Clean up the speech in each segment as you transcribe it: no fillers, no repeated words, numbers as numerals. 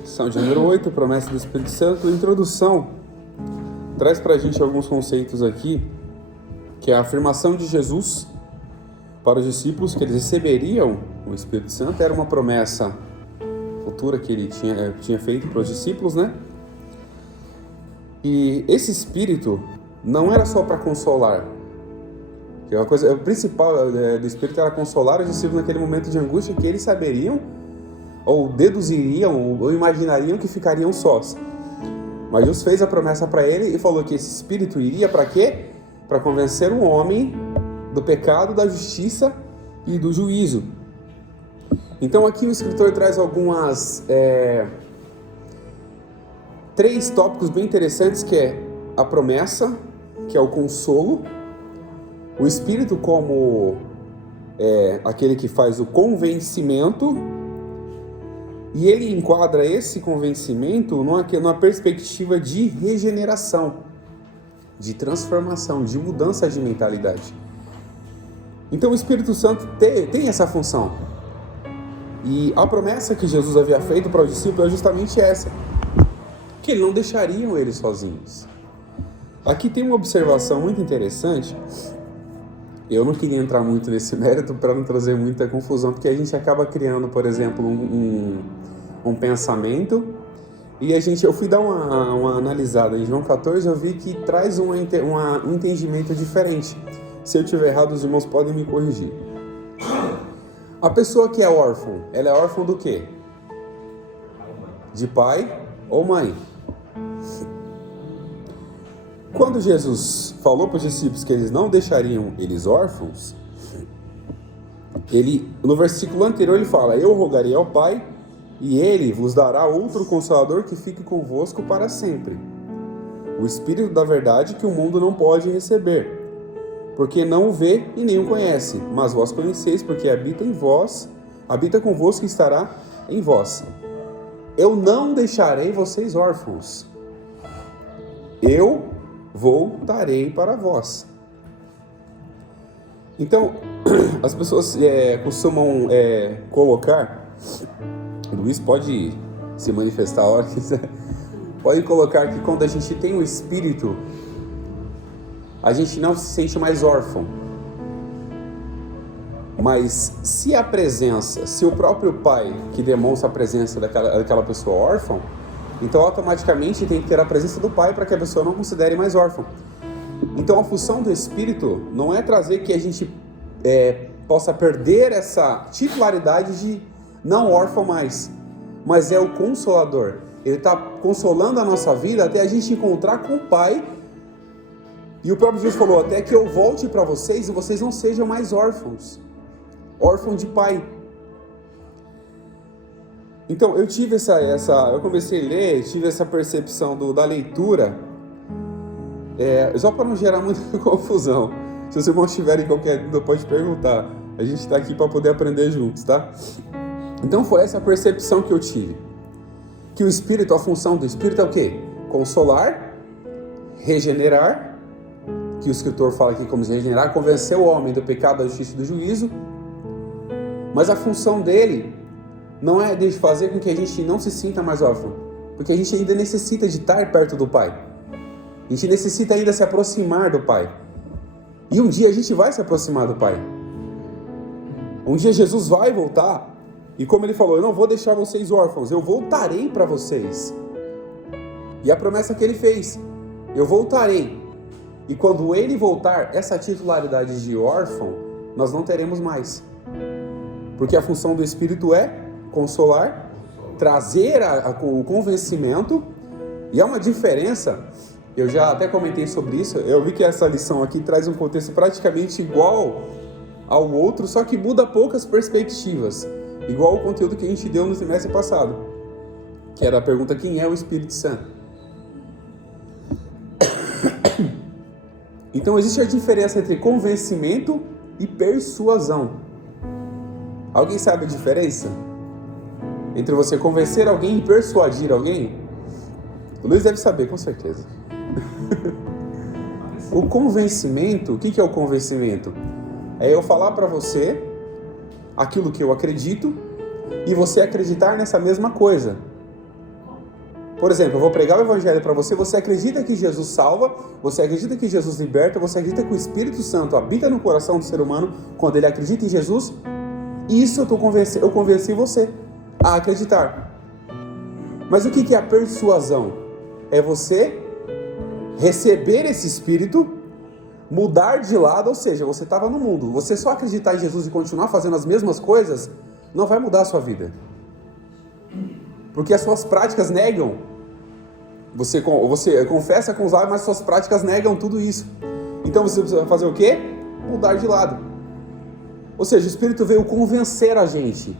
Lição de número 8, promessa do Espírito Santo. Introdução traz pra gente alguns conceitos aqui, que é a afirmação de Jesus para os discípulos que eles receberiam o Espírito Santo. Era uma promessa futura que ele tinha feito para os discípulos, né? E esse Espírito não era só para consolar. O principal do Espírito era consolar os discípulos naquele momento de angústia que eles saberiam, ou deduziriam, ou imaginariam que ficariam sós. Mas Deus fez a promessa para ele e falou que esse Espírito iria para quê? Para convencer o homem do pecado, da justiça e do juízo. Então aqui o escritor traz algumas... três tópicos bem interessantes, que é a promessa, que é o consolo, o Espírito como aquele que faz o convencimento, e ele enquadra esse convencimento numa perspectiva de regeneração, de transformação, de mudança de mentalidade. Então o Espírito Santo tem essa função. E a promessa que Jesus havia feito para os discípulos é justamente essa, que ele não deixariam eles sozinhos. Aqui tem uma observação muito interessante. Eu não queria entrar muito nesse mérito para não trazer muita confusão, porque a gente acaba criando, por exemplo, um pensamento, e eu fui dar uma analisada em João 14, eu vi que traz um entendimento diferente. Se eu estiver errado, os irmãos podem me corrigir. A pessoa que é órfã, ela é órfã do quê? De pai ou mãe? Quando Jesus falou para os discípulos que eles não deixariam eles órfãos, no versículo anterior ele fala: eu rogarei ao Pai, e ele vos dará outro Consolador que fique convosco para sempre, o Espírito da verdade, que o mundo não pode receber, porque não o vê e nem o conhece, mas vós conheceis, porque habita convosco e estará em vós. Eu não deixarei vocês órfãos. Eu voltarei para vós. Então, as pessoas costumam colocar, o Luiz pode se manifestar a hora que quiser, pode colocar que quando a gente tem o Espírito, a gente não se sente mais órfão. Mas se o próprio pai que demonstra a presença daquela pessoa órfã, então automaticamente tem que ter a presença do pai para que a pessoa não considere mais órfã. Então a função do Espírito não é trazer que a gente possa perder essa titularidade de não órfão mais, mas é o Consolador. Ele está consolando a nossa vida até a gente encontrar com o Pai. E o próprio Jesus falou: até que eu volte para vocês e vocês não sejam mais órfãos de pai. Então eu tive eu comecei a ler, tive essa percepção da leitura, só para não gerar muita confusão. Se os irmãos tiverem qualquer dúvida, pode perguntar. A gente está aqui para poder aprender juntos, tá? Então foi essa percepção que eu tive. Que o Espírito, a função do Espírito é o quê? Consolar, regenerar, que o escritor fala aqui como regenerar, convencer o homem do pecado, da justiça e do juízo. Mas a função dele não é de fazer com que a gente não se sinta mais órfão, porque a gente ainda necessita de estar perto do Pai. A gente necessita ainda se aproximar do Pai. E um dia a gente vai se aproximar do Pai. Um dia Jesus vai voltar, e como ele falou: eu não vou deixar vocês órfãos, eu voltarei para vocês. E a promessa que ele fez: eu voltarei. E quando ele voltar, essa titularidade de órfão, nós não teremos mais. Porque a função do Espírito é consolar, trazer o convencimento, e há uma diferença. Eu já até comentei sobre isso. Eu vi que essa lição aqui traz um contexto praticamente igual ao outro, só que muda poucas perspectivas, igual o conteúdo que a gente deu no semestre passado, que era a pergunta: quem é o Espírito Santo? Então existe a diferença entre convencimento e persuasão. Alguém sabe a diferença entre você convencer alguém e persuadir alguém? O Luiz deve saber, com certeza. O convencimento, o que é o convencimento? É eu falar para você aquilo que eu acredito, e você acreditar nessa mesma coisa. Por exemplo, eu vou pregar o evangelho para você, você acredita que Jesus salva, você acredita que Jesus liberta, você acredita que o Espírito Santo habita no coração do ser humano quando ele acredita em Jesus? Isso eu convenci você a acreditar. Mas o que é a persuasão? É você receber esse Espírito, mudar de lado, ou seja, você estava no mundo, você só acreditar em Jesus e continuar fazendo as mesmas coisas, não vai mudar a sua vida. Porque as suas práticas negam. Você confessa com os lábios, mas suas práticas negam tudo isso. Então você precisa fazer o quê? Mudar de lado. Ou seja, o Espírito veio convencer a gente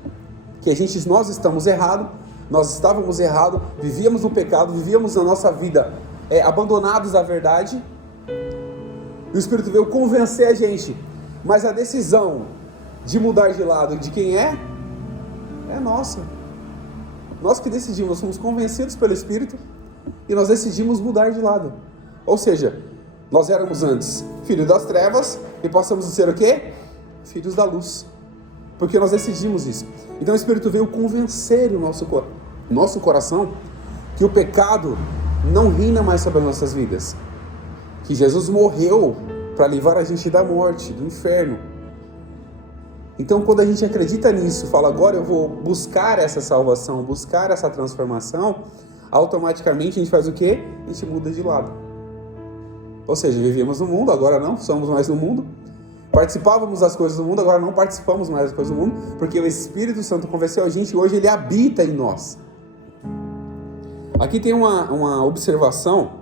que nós estamos errados, nós estávamos errados, vivíamos no pecado, vivíamos a nossa vida abandonados da verdade. E o Espírito veio convencer a gente. Mas a decisão de mudar de lado de quem é nossa. Nós que decidimos, nós fomos convencidos pelo Espírito e nós decidimos mudar de lado. Ou seja, nós éramos antes filhos das trevas e passamos a ser o quê? Filhos da luz. Porque nós decidimos isso. Então o Espírito veio convencer o nosso coração que o pecado não reina mais sobre as nossas vidas. Que Jesus morreu para livrar a gente da morte, do inferno. Então quando a gente acredita nisso, fala agora eu vou buscar essa salvação, buscar essa transformação, automaticamente a gente faz o quê? A gente muda de lado. Ou seja, vivíamos no mundo, agora não, somos mais no mundo. Participávamos das coisas do mundo, agora não participamos mais das coisas do mundo, porque o Espírito Santo convenceu a gente e hoje ele habita em nós. Aqui tem uma observação,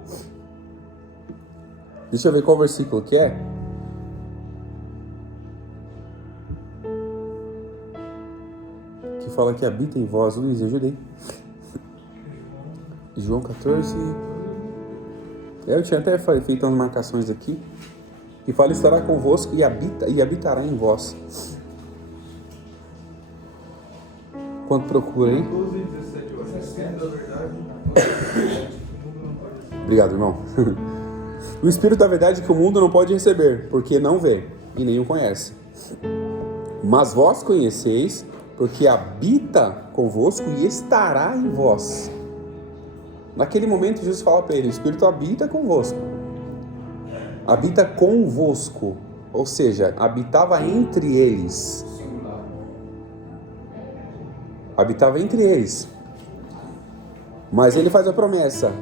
deixa eu ver qual versículo que é. Que fala que habita em vós, Luiz, ajuda aí. João 14. Eu tinha até feito umas marcações aqui. Que fala, estará convosco e habitará em vós. Quanto procura aí? Obrigado, irmão. O Espírito da verdade que o mundo não pode receber, porque não vê e nem o conhece. Mas vós conheceis, porque habita convosco e estará em vós. Naquele momento Jesus fala para ele, o Espírito habita convosco. Habita convosco, ou seja, habitava entre eles. Habitava entre eles. Mas ele faz a promessa,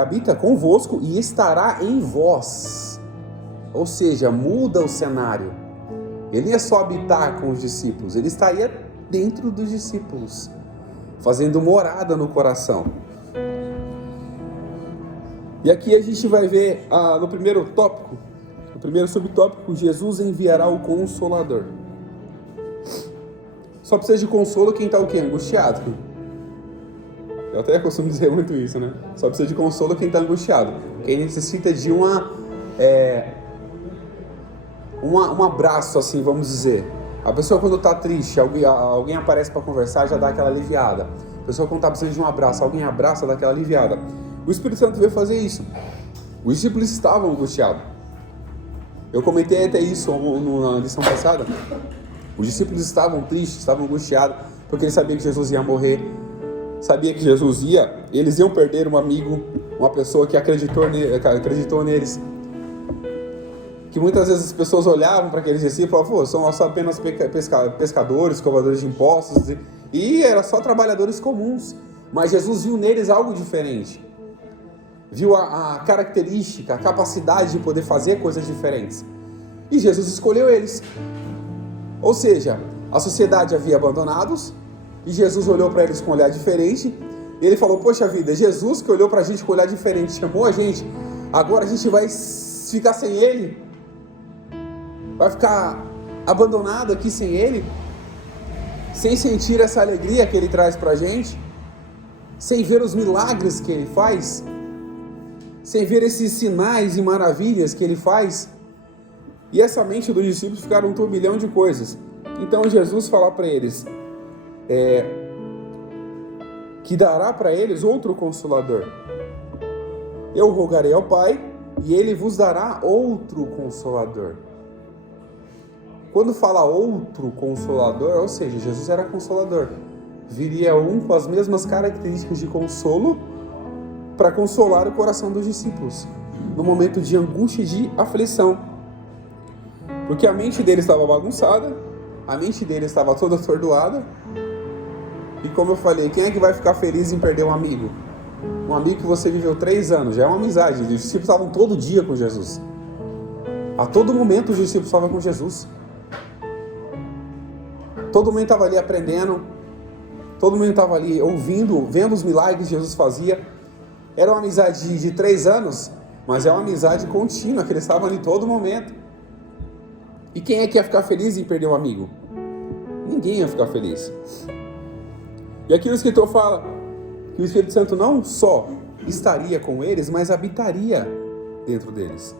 habita convosco e estará em vós. Ou seja, muda o cenário. Ele não ia só habitar com os discípulos, ele estaria dentro dos discípulos, fazendo morada no coração. E aqui a gente vai ver no primeiro tópico, no primeiro subtópico, Jesus enviará o Consolador. Só precisa de consolo quem está o quê? Angustiado. Eu até costumo dizer muito isso, né? Só precisa de consolo quem está angustiado. Quem necessita de um abraço, assim, vamos dizer. A pessoa quando está triste, alguém aparece para conversar, já dá aquela aliviada. A pessoa quando está precisando de um abraço, alguém abraça, dá aquela aliviada. O Espírito Santo veio fazer isso. Os discípulos estavam angustiados. Eu comentei até isso na lição passada. Os discípulos estavam tristes, estavam angustiados, porque eles sabiam que Jesus ia morrer. Sabia que Jesus eles iam perder um amigo, uma pessoa que acreditou neles. Que muitas vezes as pessoas olhavam para aqueles discípulos e falavam, são só apenas pescadores, cobradores de impostos, e eram só trabalhadores comuns. Mas Jesus viu neles algo diferente. Viu a característica, a capacidade de poder fazer coisas diferentes. E Jesus escolheu eles. Ou seja, a sociedade havia abandonados, e Jesus olhou para eles com um olhar diferente, e ele falou, poxa vida, Jesus que olhou para a gente com um olhar diferente, chamou a gente, agora a gente vai ficar sem ele? Vai ficar abandonado aqui sem ele? Sem sentir essa alegria que ele traz para a gente? Sem ver os milagres que ele faz? Sem ver esses sinais e maravilhas que ele faz? E essa mente dos discípulos ficaram um turbilhão de coisas. Então Jesus fala para eles que dará para eles outro Consolador. Eu rogarei ao Pai e ele vos dará outro Consolador. quando fala outro consolador, ou seja, Jesus era consolador, viria um com as mesmas características de consolo para consolar o coração dos discípulos no momento de angústia e de aflição. Porque a mente dele estava bagunçada, a mente dele estava toda atordoada. E como eu falei, quem é que vai ficar feliz em perder um amigo? Um amigo que você viveu 3 anos, já é uma amizade. Os discípulos estavam todo dia com Jesus. A todo momento os discípulos estavam com Jesus. Todo mundo estava ali aprendendo, todo mundo estava ali ouvindo, vendo os milagres que Jesus fazia. Era uma amizade de 3 anos, mas é uma amizade contínua, que eles estavam ali todo momento. E quem é que ia ficar feliz em perder um amigo? Ninguém ia ficar feliz. E aqui o escritor fala que o Espírito Santo não só estaria com eles, mas habitaria dentro deles.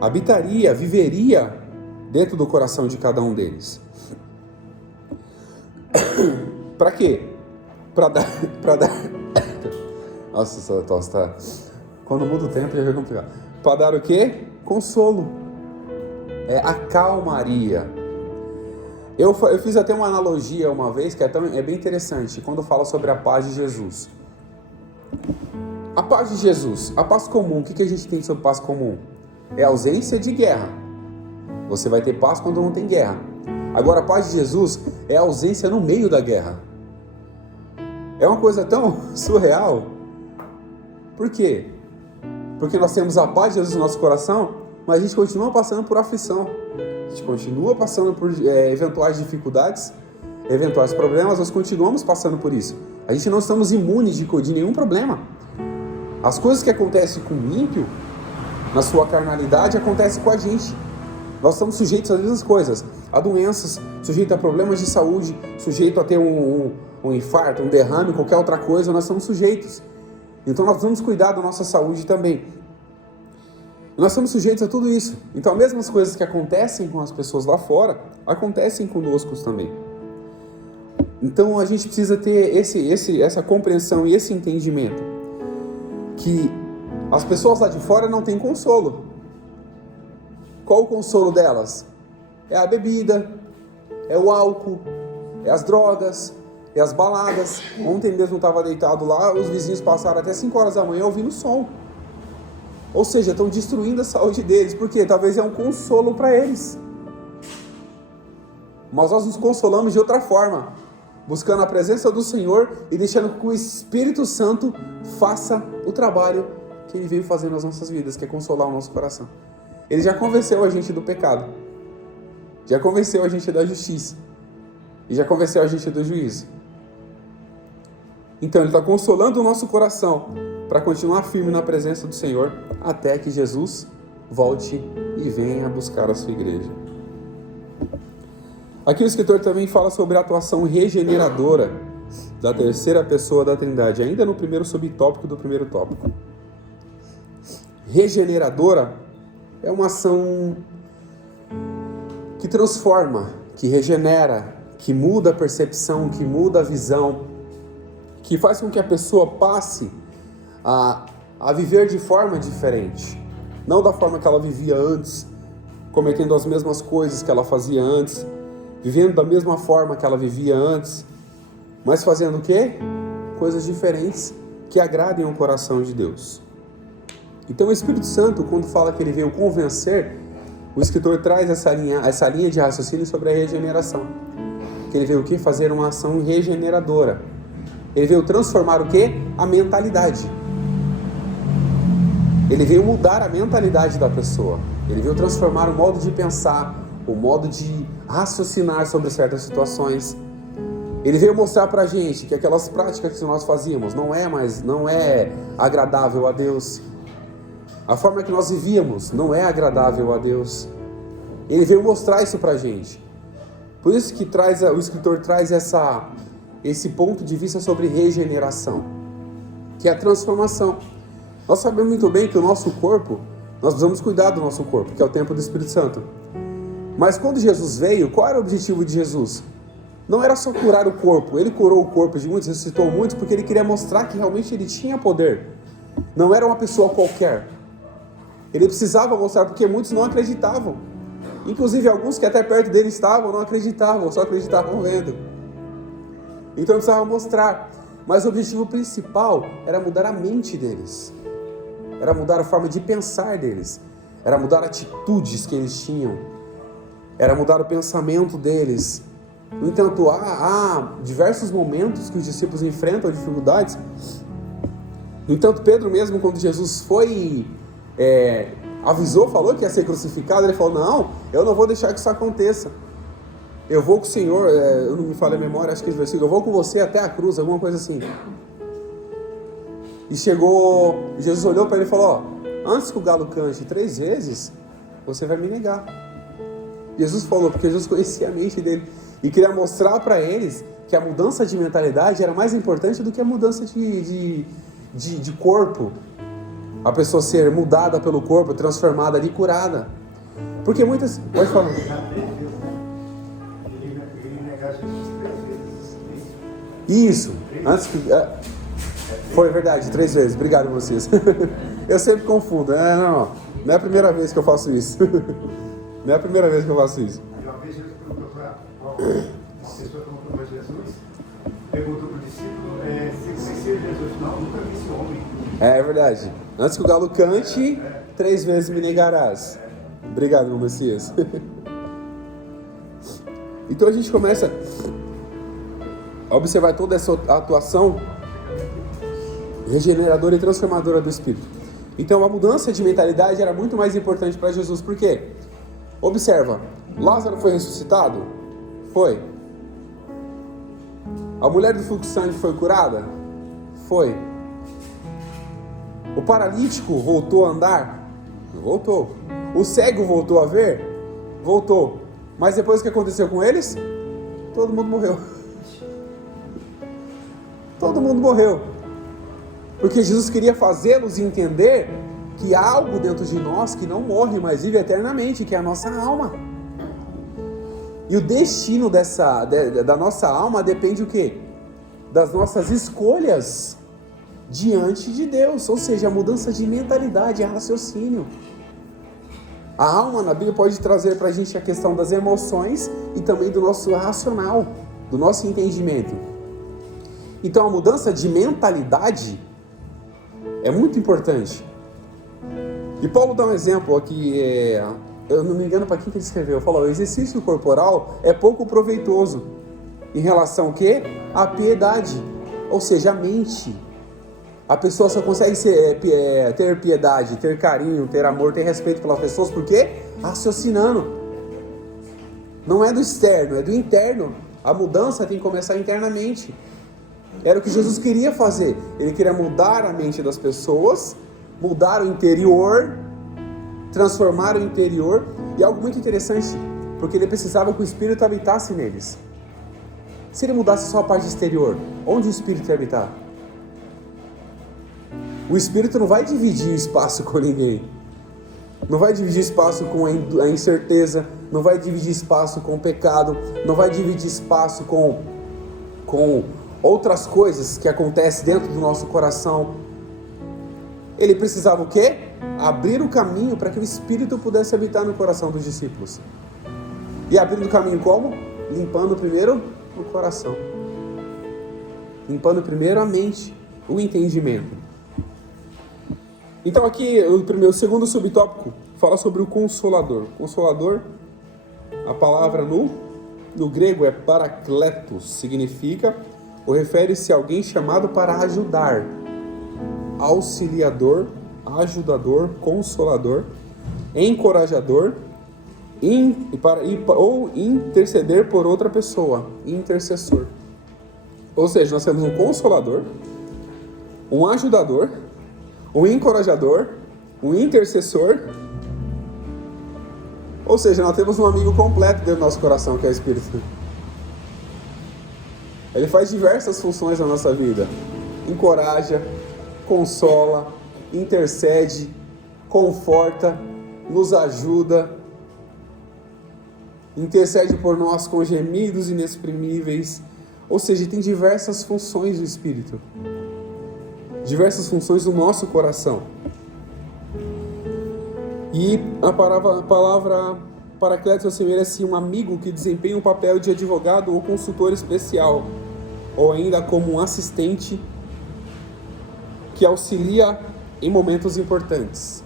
Habitaria, viveria dentro do coração de cada um deles. Para quê? Para dar... Nossa, essa tosse tá... Quando muda o tempo já é complicado. Para dar o quê? Consolo. Acalmaria. Eu fiz até uma analogia uma vez, que é bem interessante, quando fala sobre a paz de Jesus. A paz de Jesus, a paz comum, o que a gente tem sobre paz comum? É a ausência de guerra. Você vai ter paz quando não tem guerra. Agora, a paz de Jesus é a ausência no meio da guerra. É uma coisa tão surreal. Por quê? Porque nós temos a paz de Jesus no nosso coração, mas a gente continua passando por aflição. A gente continua passando por eventuais dificuldades, eventuais problemas, nós continuamos passando por isso. A gente não estamos imunes de nenhum problema. As coisas que acontecem com o ímpio, na sua carnalidade, acontecem com a gente. Nós estamos sujeitos às mesmas coisas, a doenças, sujeitos a problemas de saúde, sujeitos a ter um infarto, um derrame, qualquer outra coisa, nós estamos sujeitos. Então nós vamos cuidar da nossa saúde também. Nós estamos sujeitos a tudo isso. Então as mesmas coisas que acontecem com as pessoas lá fora, acontecem conosco também. Então a gente precisa ter essa compreensão e esse entendimento, que as pessoas lá de fora não têm consolo. Qual o consolo delas? É a bebida, é o álcool, é as drogas, é as baladas. Ontem mesmo eu estava deitado lá, os vizinhos passaram até 5 horas da manhã ouvindo som. Ou seja, estão destruindo a saúde deles, porque talvez é um consolo para eles. Mas nós nos consolamos de outra forma, buscando a presença do Senhor e deixando que o Espírito Santo faça o trabalho que Ele veio fazer nas nossas vidas, que é consolar o nosso coração. Ele já convenceu a gente do pecado, já convenceu a gente da justiça e já convenceu a gente do juízo. Então Ele está consolando o nosso coração para continuar firme na presença do Senhor até que Jesus volte e venha buscar a sua igreja. Aqui o escritor também fala sobre a atuação regeneradora da terceira pessoa da Trindade, ainda no primeiro subtópico do primeiro tópico. Regeneradora é uma ação que transforma, que regenera, que muda a percepção, que muda a visão, que faz com que a pessoa passe a viver de forma diferente. Não da forma que ela vivia antes, cometendo as mesmas coisas que ela fazia antes, vivendo da mesma forma que ela vivia antes, mas fazendo o quê? Coisas diferentes que agradem ao coração de Deus. Então o Espírito Santo, quando fala que ele veio convencer, o escritor traz essa linha de raciocínio sobre a regeneração. Que ele veio o quê? Fazer uma ação regeneradora. Ele veio transformar o quê? A mentalidade. Ele veio mudar a mentalidade da pessoa. Ele veio transformar o modo de pensar, o modo de raciocinar sobre certas situações. Ele veio mostrar pra gente que aquelas práticas que nós fazíamos não é agradável a Deus. A forma que nós vivíamos não é agradável a Deus. Ele veio mostrar isso pra gente. Por isso que o escritor traz esse ponto de vista sobre regeneração, que é a transformação. Nós sabemos muito bem que o nosso corpo, nós precisamos cuidar do nosso corpo, que é o templo do Espírito Santo. Mas quando Jesus veio, qual era o objetivo de Jesus? Não era só curar o corpo. Ele curou o corpo de muitos, ressuscitou muitos, porque ele queria mostrar que realmente ele tinha poder. Não era uma pessoa qualquer. Ele precisava mostrar, porque muitos não acreditavam. Inclusive alguns que até perto dele estavam não acreditavam, só acreditavam vendo. Então ele precisava mostrar. Mas o objetivo principal era mudar a mente deles. Era mudar a forma de pensar deles. Era mudar atitudes que eles tinham. Era mudar o pensamento deles. No entanto, há diversos momentos que os discípulos enfrentam dificuldades. No entanto, Pedro mesmo, quando Jesus avisou, falou que ia ser crucificado, ele falou, não, eu não vou deixar que isso aconteça. Eu vou com o Senhor, eu não me falei a memória, acho que esse versículo, eu vou com você até a cruz, alguma coisa assim. E chegou, Jesus olhou para ele e falou, antes que o galo cante 3 vezes, você vai me negar. Jesus falou, porque Jesus conhecia a mente dele e queria mostrar para eles que a mudança de mentalidade era mais importante do que a mudança de corpo. A pessoa ser mudada pelo corpo, transformada ali, curada. Porque muitas... Pode falar. Isso. Antes que... Foi verdade, 3 vezes. Obrigado, vocês. Eu sempre confundo. Não é a primeira vez que eu faço isso. Não é a primeira vez que eu faço isso. Uma vez Jesus perguntou para uma pessoa perguntou para Jesus, perguntou para o discípulo, se conhecia Jesus. Não, nunca vi esse homem. É verdade. Antes que o galo cante, 3 vezes me negarás. Obrigado, meu Messias. Então a gente começa a observar toda essa atuação regeneradora e transformadora do Espírito. Então a mudança de mentalidade era muito mais importante para Jesus. Por quê? Observa, Lázaro foi ressuscitado? Foi. A mulher do fluxo de sangue foi curada? Foi. O paralítico voltou a andar? Voltou. O cego voltou a ver? Voltou. Mas depois o que aconteceu com eles? Todo mundo morreu. Todo mundo morreu. Porque Jesus queria fazê-los entender que há algo dentro de nós que não morre, mas vive eternamente, que é a nossa alma. E o destino da nossa alma depende o quê? Das nossas escolhas diante de Deus, ou seja, a mudança de mentalidade, raciocínio. A alma na Bíblia pode trazer para a gente a questão das emoções e também do nosso racional, do nosso entendimento. Então a mudança de mentalidade é muito importante. E Paulo dá um exemplo aqui, eu não me engano para quem que ele escreveu, falou, o exercício corporal é pouco proveitoso em relação ao quê? À piedade, ou seja, a mente. A pessoa só consegue ter piedade, ter carinho, ter amor, ter respeito pelas pessoas, por quê? Raciocinando. Não é do externo, é do interno. A mudança tem que começar internamente. Era o que Jesus queria fazer. Ele queria mudar a mente das pessoas, mudar o interior, transformar o interior. E algo muito interessante, porque ele precisava que o Espírito habitasse neles. Se ele mudasse só a parte exterior, onde o Espírito ia habitar? O Espírito não vai dividir espaço com ninguém. Não vai dividir espaço com a incerteza, não vai dividir espaço com o pecado, não vai dividir espaço com outras coisas que acontecem dentro do nosso coração. Ele precisava o quê? Abrir o caminho para que o Espírito pudesse habitar no coração dos discípulos. E abrindo o caminho como? Limpando primeiro o coração. Limpando primeiro a mente, o entendimento. Então aqui, o segundo subtópico fala sobre o Consolador. Consolador, a palavra no grego é parakletos, significa ou refere-se a alguém chamado para ajudar, auxiliador, ajudador, consolador, encorajador, ou interceder por outra pessoa, intercessor. Ou seja, nós temos um consolador, um ajudador, um encorajador, um intercessor. Ou seja, nós temos um amigo completo dentro do nosso coração, que é o Espírito. Ele faz diversas funções na nossa vida. Encoraja, consola, intercede, conforta, nos ajuda, intercede por nós com gemidos inexprimíveis. Ou seja, tem diversas funções do Espírito. Diversas funções do nosso coração. E a palavra Paracletos assemelha-se a um amigo que desempenha um papel de advogado ou consultor especial, ou ainda como um assistente que auxilia em momentos importantes.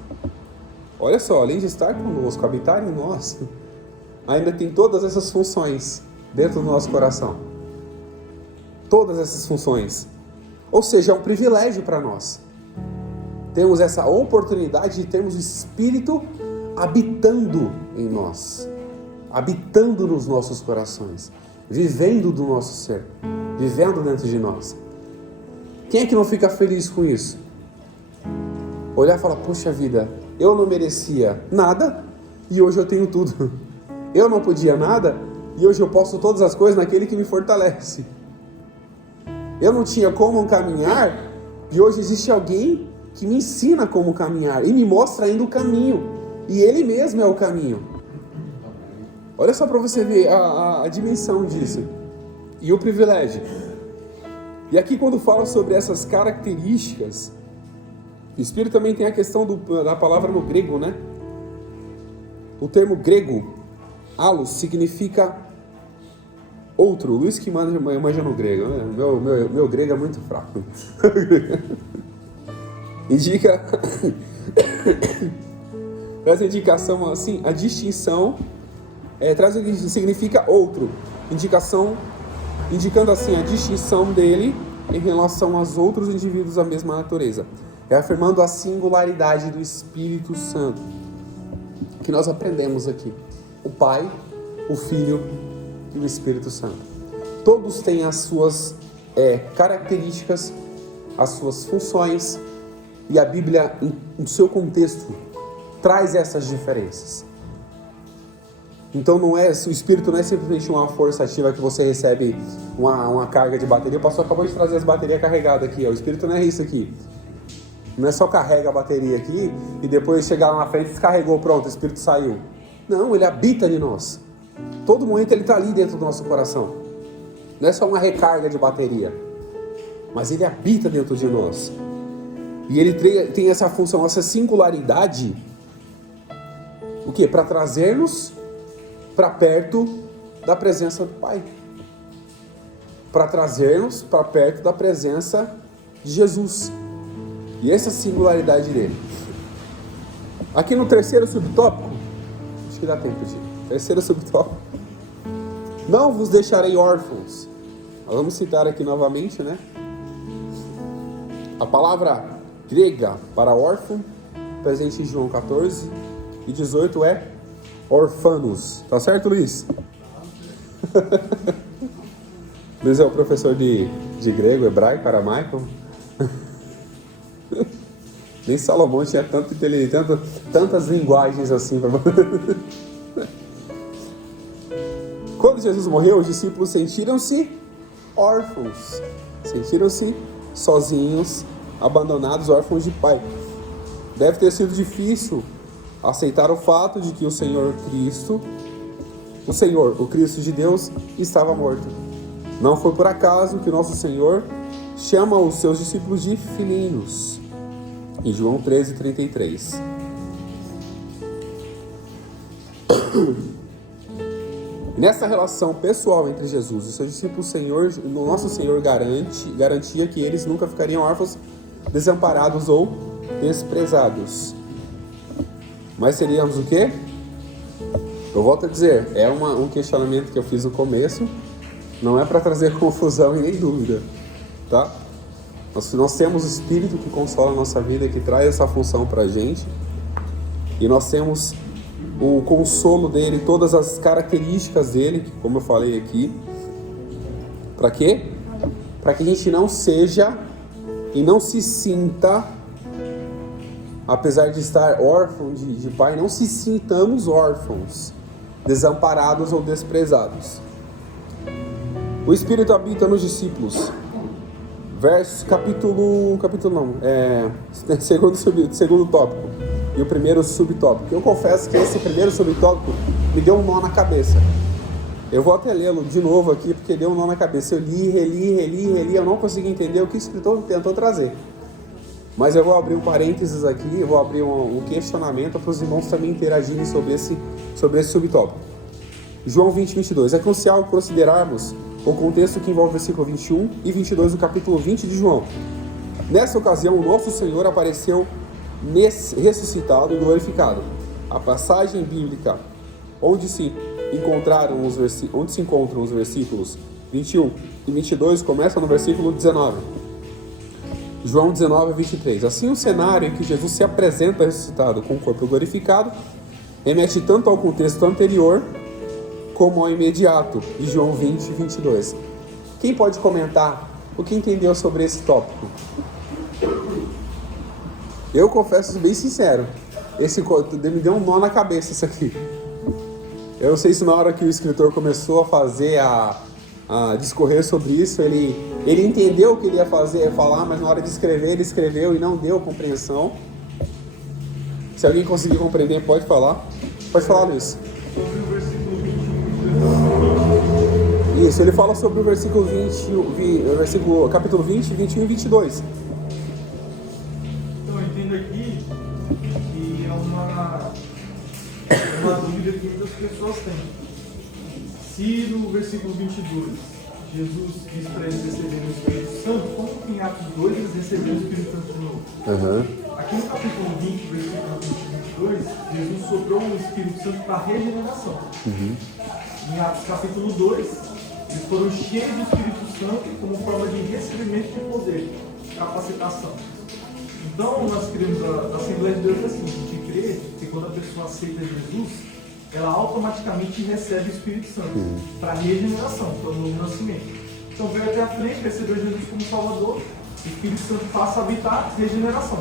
Olha só, além de estar conosco, habitar em nós, ainda tem todas essas funções dentro do nosso coração. Todas essas funções. Ou seja, é um privilégio para nós. Temos essa oportunidade de termos o Espírito habitando em nós, habitando nos nossos corações, vivendo do nosso ser, vivendo dentro de nós. Quem é que não fica feliz com isso? Olhar e falar, poxa vida, eu não merecia nada e hoje eu tenho tudo. Eu não podia nada e hoje eu posso todas as coisas naquele que me fortalece. Eu não tinha como caminhar e hoje existe alguém que me ensina como caminhar e me mostra ainda o caminho. E Ele mesmo é o caminho. Olha só para você ver a dimensão disso. E o privilégio. E aqui quando fala sobre essas características, o Espírito também tem a questão da palavra no grego, né? O termo grego, allos, significa outro. O Luiz que manja no grego, né? Meu grego é muito fraco. Indica... traz a indicação assim, a distinção, traz o que significa outro, indicando assim a distinção dele em relação aos outros indivíduos da mesma natureza, reafirmando a singularidade do Espírito Santo, que nós aprendemos aqui, o Pai, o Filho e o Espírito Santo. Todos têm as suas características, as suas funções, e a Bíblia, em seu contexto, traz essas diferenças. Então o Espírito não é simplesmente uma força ativa que você recebe uma carga de bateria. O pastor acabou de trazer as baterias carregadas aqui. O Espírito não é isso aqui. Não é só carrega a bateria aqui e depois chegar lá na frente, descarregou, pronto, o Espírito saiu. Não, ele habita em nós. Todo momento ele está ali dentro do nosso coração. Não é só uma recarga de bateria, mas ele habita dentro de nós. E ele tem essa função, essa singularidade. O quê? Para trazer-nos para perto da presença do Pai. Para trazer-nos para perto da presença de Jesus. E essa singularidade dele. Aqui no terceiro subtópico, acho que dá tempo de... Terceiro subtópico. Não vos deixarei órfãos. Nós vamos citar aqui novamente, né? A palavra grega para órfão, presente em João 14 e 18 é orfanos. Tá certo, Luiz? Luiz é o professor de grego, hebraico, aramaico. Nem Salomão tinha tantas linguagens assim. Quando Jesus morreu, os discípulos sentiram-se órfãos. Sentiram-se sozinhos, abandonados, órfãos de pai. Deve ter sido difícil aceitar o fato de que o Cristo de Deus, estava morto. Não foi por acaso que o nosso Senhor chama os seus discípulos de filhinhos, em João 13:33. Nessa relação pessoal entre Jesus e seus discípulos, o nosso Senhor garantia que eles nunca ficariam órfãos, desamparados ou desprezados. Mas seríamos o quê? Eu volto a dizer, um questionamento que eu fiz no começo, não é para trazer confusão e nem dúvida, tá? Nós temos o Espírito que consola a nossa vida, que traz essa função para a gente, e nós temos o consolo dele, todas as características dele, como eu falei aqui. Para quê? Para que a gente não seja e não se sinta, apesar de estar órfão de pai, não se sintamos órfãos, desamparados ou desprezados. O Espírito habita nos discípulos. Segundo tópico e o primeiro subtópico. Eu confesso que esse primeiro subtópico me deu um nó na cabeça. Eu vou até lê-lo de novo aqui, porque deu um nó na cabeça. Eu reli, eu não consegui entender o que o escritor tentou trazer. Mas eu vou abrir um parênteses aqui, eu vou abrir um questionamento para os irmãos também interagirem sobre esse subtópico. João 20, 22. É crucial considerarmos o contexto que envolve o versículo 21 e 22 do capítulo 20 de João. Nessa ocasião, o nosso Senhor apareceu ressuscitado e glorificado. A passagem bíblica onde se encontram os versículos 21 e 22 começa no versículo 19. João 19, 23. Assim, o cenário em que Jesus se apresenta ressuscitado com o corpo glorificado remete tanto ao contexto anterior como ao imediato de João 20, 22. Quem pode comentar o que entendeu sobre esse tópico? Eu confesso bem sincero, me deu um nó na cabeça isso aqui. Eu não sei se na hora que o escritor começou a fazer a discorrer sobre isso, ele entendeu o que ele ia falar, mas na hora de escrever, ele escreveu e não deu compreensão. Se alguém conseguir compreender, pode falar. Pode falar, Luiz. Isso, ele fala sobre o versículo 20, capítulo 20, 21 e 22. Então, eu entendo aqui que é uma dúvida que muitas pessoas têm. Se no versículo 22 Jesus diz para eles receberem o Espírito Santo, como que em Atos 2 eles receberam o Espírito Santo de novo? Aqui no capítulo 20, versículo 20 e 22, Jesus soprou o Espírito Santo para a regeneração. Em Atos capítulo 2, eles foram cheios do Espírito Santo como forma de recebimento de poder, capacitação. Então, nós cremos, a Assembleia de Deus é assim, a gente crê que quando a pessoa aceita Jesus, ela automaticamente recebe o Espírito Santo para a regeneração, para o novo nascimento. Então, veio até a frente, recebeu Jesus como Salvador, o Espírito Santo passa a habitar regeneração.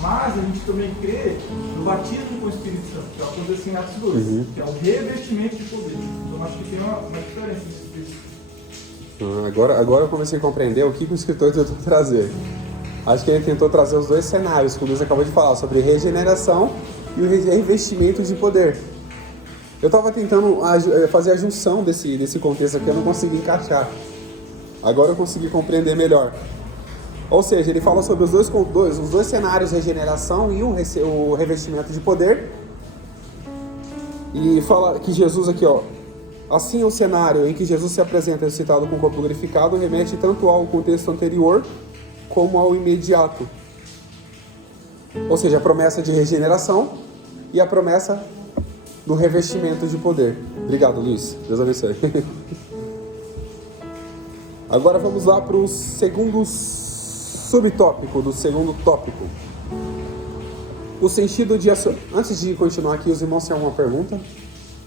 Mas a gente também crê no batismo com o Espírito Santo, que é uma coisa assim em Atos 2, que é o revestimento de poder. Então, acho que tem uma diferença nesse texto. Agora eu comecei a compreender o que o escritor tentou trazer. Acho que ele tentou trazer os dois cenários, como o Luiz acabou de falar, sobre regeneração e o revestimento de poder. Eu estava tentando fazer a junção desse contexto aqui, eu não consegui encaixar. Agora eu consegui compreender melhor. Ou seja, ele fala sobre os dois cenários, regeneração e o revestimento de poder. E fala que Jesus aqui, assim o cenário em que Jesus se apresenta ressuscitado com o corpo glorificado remete tanto ao contexto anterior como ao imediato. Ou seja, a promessa de regeneração e a promessa do revestimento de poder. Obrigado, Luiz. Deus abençoe. Agora vamos lá para o segundo subtópico do segundo tópico. O sentido de... Antes de continuar aqui, os irmãos têm alguma pergunta?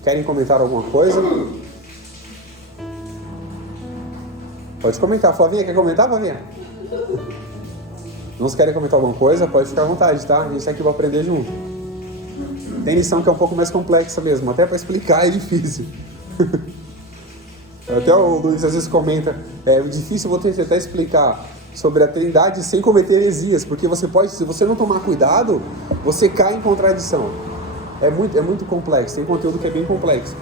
Querem comentar alguma coisa? Pode comentar. Flavinha, quer comentar, Flavinha? Não querem comentar alguma coisa? Pode ficar à vontade, tá? A gente está aqui para aprender junto. Tem lição que é um pouco mais complexa mesmo. Até para explicar é difícil. Até o Luiz às vezes comenta, é difícil você tentar explicar sobre a Trindade sem cometer heresias, porque você pode, se você não tomar cuidado, você cai em contradição. É muito complexo, tem conteúdo que é bem complexo.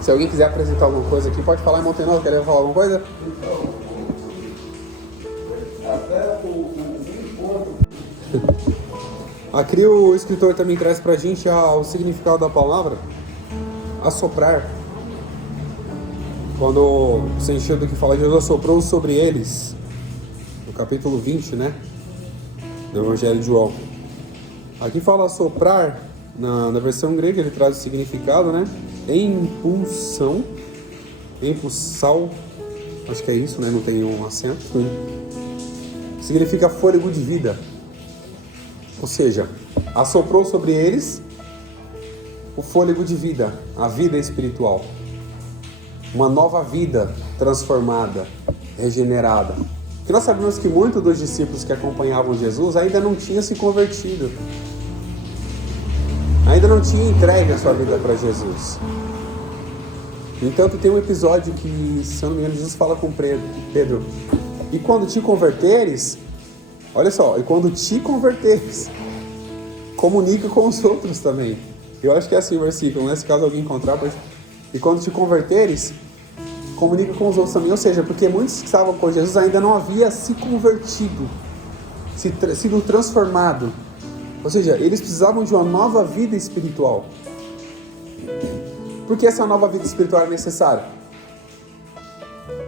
Se alguém quiser apresentar alguma coisa aqui, pode falar em Montenegro, quer falar alguma coisa? Aqui o escritor também traz pra gente o significado da palavra assoprar. Quando o sentido que fala, Jesus assoprou sobre eles, no capítulo 20, né, do Evangelho de João. Aqui fala assoprar, na versão grega ele traz o significado, né, impulsão, acho que é isso, né, não tem um acento, significa fôlego de vida. Ou seja, assoprou sobre eles o fôlego de vida, a vida espiritual. Uma nova vida transformada, regenerada. Porque nós sabemos que muitos dos discípulos que acompanhavam Jesus ainda não tinham se convertido. Ainda não tinham entregue a sua vida para Jesus. No entanto, tem um episódio que, se eu não me engano, Jesus fala com Pedro. E quando te converteres, olha só, comunica com os outros também. Eu acho que é assim o versículo, né? Se caso alguém encontrar, e quando te converteres, comunica com os outros também. Ou seja, porque muitos que estavam com Jesus ainda não haviam se convertido. sido transformado. Ou seja, eles precisavam de uma nova vida espiritual. Por que essa nova vida espiritual é necessária?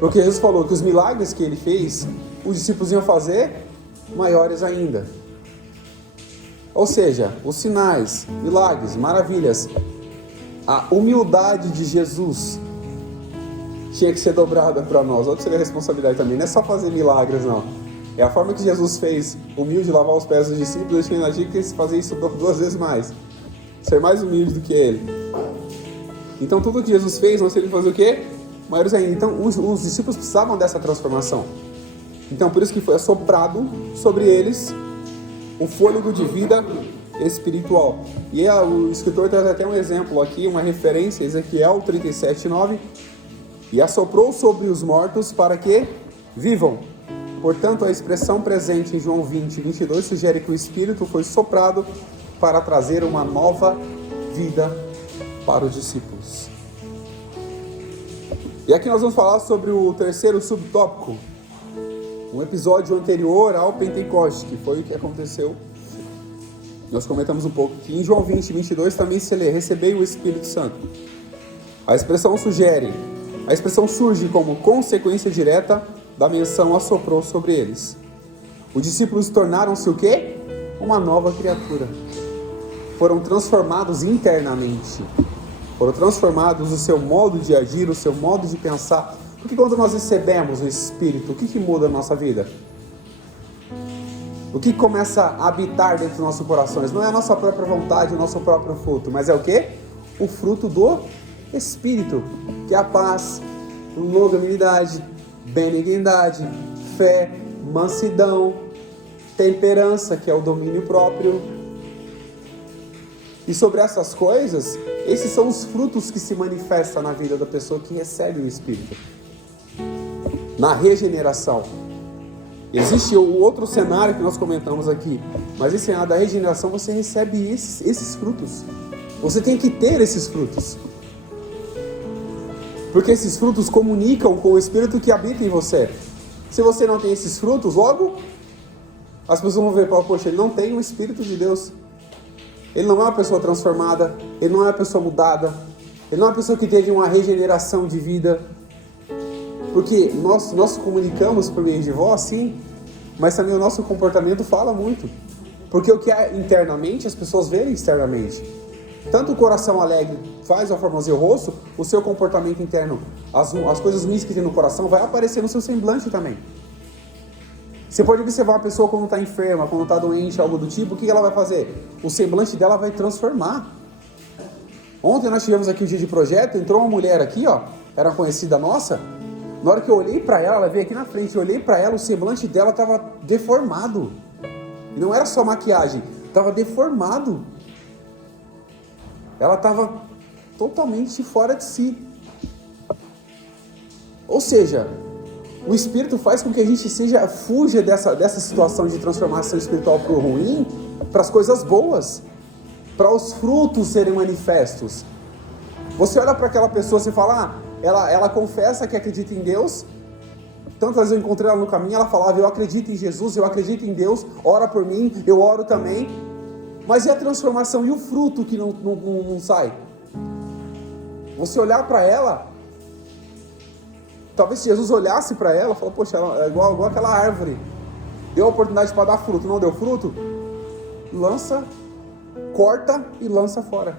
Porque Jesus falou que os milagres que ele fez, os discípulos iam fazer maiores ainda. Ou seja, os sinais, milagres, maravilhas, a humildade de Jesus tinha que ser dobrada para nós. Olha que seria a responsabilidade também. Não é só fazer milagres, não. É a forma que Jesus fez, humilde, lavar os pés dos discípulos. Eu tinha imaginado que eles faziam isso 2 vezes mais. Ser mais humilde do que ele. Então tudo que Jesus fez, nós teríamos que fazer o quê? Maiores ainda. Então os discípulos precisavam dessa transformação. Então por isso que foi assoprado sobre eles o fôlego de vida espiritual. E o escritor traz até um exemplo aqui, uma referência, Ezequiel 37:9. E assoprou sobre os mortos para que vivam. Portanto, a expressão presente em João 20:22 sugere que o Espírito foi soprado para trazer uma nova vida para os discípulos. E aqui nós vamos falar sobre o terceiro subtópico, um episódio anterior ao Pentecoste, que foi o que aconteceu. Nós comentamos um pouco que em João 20:22 também se lê: recebei o Espírito Santo. A expressão surge como consequência direta da menção assoprou sobre eles. Os discípulos tornaram-se o quê? Uma nova criatura. Foram transformados internamente. Foram transformados o seu modo de agir, o seu modo de pensar. Porque quando nós recebemos o Espírito, o que muda na nossa vida? O que começa a habitar dentro dos nossos corações? Não é a nossa própria vontade, o nosso próprio fruto, mas é o quê? O fruto do Espírito, que é a paz, longanimidade, benignidade, fé, mansidão, temperança, que é o domínio próprio. E sobre essas coisas, esses são os frutos que se manifestam na vida da pessoa que recebe o Espírito. Na regeneração. Existe o outro cenário que nós comentamos aqui, mas esse cenário da regeneração você recebe esses frutos. Você tem que ter esses frutos. Porque esses frutos comunicam com o Espírito que habita em você. Se você não tem esses frutos, logo as pessoas vão ver, poxa, ele não tem o Espírito de Deus. Ele não é uma pessoa transformada, ele não é uma pessoa mudada, ele não é uma pessoa que teve uma regeneração de vida. Porque nós comunicamos por meio de voz, sim, mas também o nosso comportamento fala muito. Porque o que é internamente, as pessoas veem externamente. Tanto o coração alegre faz ao formosear o rosto, o seu comportamento interno, as coisas ruins que tem no coração, vai aparecer no seu semblante também. Você pode observar uma pessoa quando está enferma, quando está doente, algo do tipo, o que ela vai fazer? O semblante dela vai transformar. Ontem nós tivemos aqui o dia de projeto, entrou uma mulher aqui, ó, era conhecida nossa. Na hora que eu olhei para ela veio aqui na frente, eu olhei para ela, o semblante dela estava deformado. E não era só maquiagem, estava deformado. Ela estava totalmente fora de si. Ou seja, o Espírito faz com que a gente fuja dessa situação de transformação espiritual para o ruim, para as coisas boas, para os frutos serem manifestos. Você olha para aquela pessoa e fala, ela confessa que acredita em Deus. Tantas vezes eu encontrei ela no caminho, ela falava, eu acredito em Jesus, eu acredito em Deus, ora por mim, eu oro também. Mas e a transformação e o fruto que não sai? Você olhar para ela, talvez se Jesus olhasse para ela e falasse, poxa, ela é igual aquela árvore. Deu a oportunidade para dar fruto, não deu fruto? Corta e lança fora.